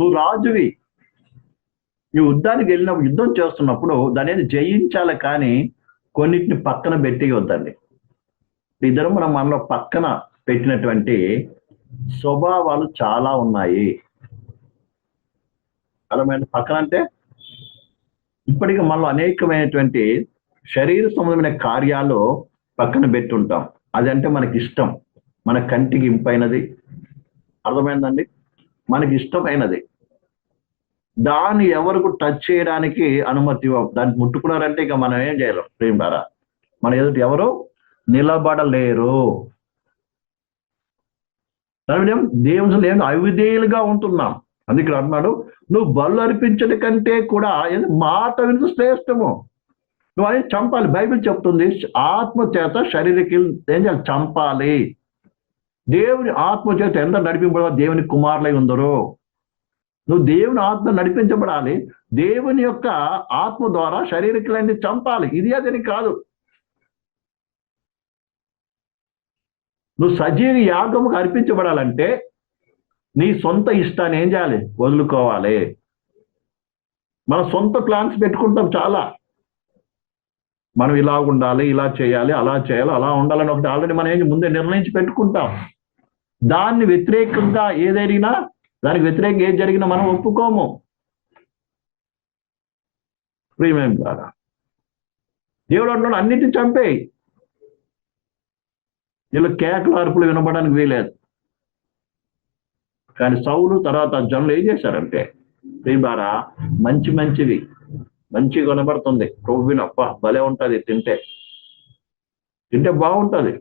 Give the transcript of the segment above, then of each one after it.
నువ్వు రాజువి. ఈ యుద్ధానికి వెళ్ళినప్పుడు యుద్ధం చేస్తున్నప్పుడు దాని అనేది జయించాలి కానీ కొన్నిటిని పక్కన పెట్టి వద్దండి ఇద్దరు మనం మనలో పక్కన పెట్టినటువంటి స్వభావాలు చాలా ఉన్నాయి. అర్థమైంది పక్కన అంటే ఇప్పటికీ మనలో అనేకమైనటువంటి శరీర సంబంధమైన కార్యాలు పక్కన పెట్టుంటాం. అదంటే మనకి ఇష్టం. మన కంటికి ఇంపైనది. అర్థమైందండి? మనకి ఇష్టమైనది. దాన్ని ఎవరికి టచ్ చేయడానికి అనుమతి దాన్ని ముట్టుకున్నారంటే ఇక మనం ఏం చేయలేం? ప్రేమ ద్వారా. మన ఎదుటి ఎవరు? నిలబడలేరు. దేవుని ఏం అవిధేయులుగా ఉంటున్నాం. అందుకే అన్నాడు నువ్వు బలు అర్పించడం కంటే కూడా మాట వినుకు శ్రేష్టము. నువ్వు అనేది చంపాలి. బైబిల్ చెప్తుంది ఆత్మ చేత శరీరకి ఏం చేయాలి? చంపాలి. దేవుని ఆత్మ చేత ఎంత నడిపింపబడ దేవుని కుమారులై ఉందరో. నువ్వు దేవుని ఆత్మ నడిపించబడాలి. దేవుని యొక్క ఆత్మ ద్వారా శరీరకులన్నీ చంపాలి. ఇది అదని కాదు. నువ్వు సజీవ యాగముకు అర్పించబడాలంటే నీ సొంత ఇష్టాన్ని ఏం చేయాలి? వదులుకోవాలి. మన సొంత ప్లాన్స్ పెట్టుకుంటాం చాలా. మనం ఇలా ఉండాలి ఇలా చేయాలి అలా చేయాలి అలా ఉండాలని ఒకటి ఆల్రెడీ మనం ఏం ముందే నిర్ణయించి పెట్టుకుంటాం. దాన్ని వ్యతిరేకంగా ఏదైనా దానికి వ్యతిరేకంగా ఏది జరిగినా మనం ఒప్పుకోము. ప్రియమేం కాదా దేవుడు అంటున్నాడు అన్నిటిని చంపేయి. వీళ్ళు కేకలు అరుపులు వినపడానికి వీలేదు కానీ సౌలు తర్వాత జనులు ఏం చేశారంటే ప్రియబారా మంచి మంచివి మంచిగా కనబడుతుంది కొవ్విన అప్ప భలే ఉంటది తింటే. తింటే బాగుంటది.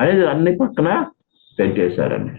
అనేది అన్ని పక్కన పెట్టేశారండి.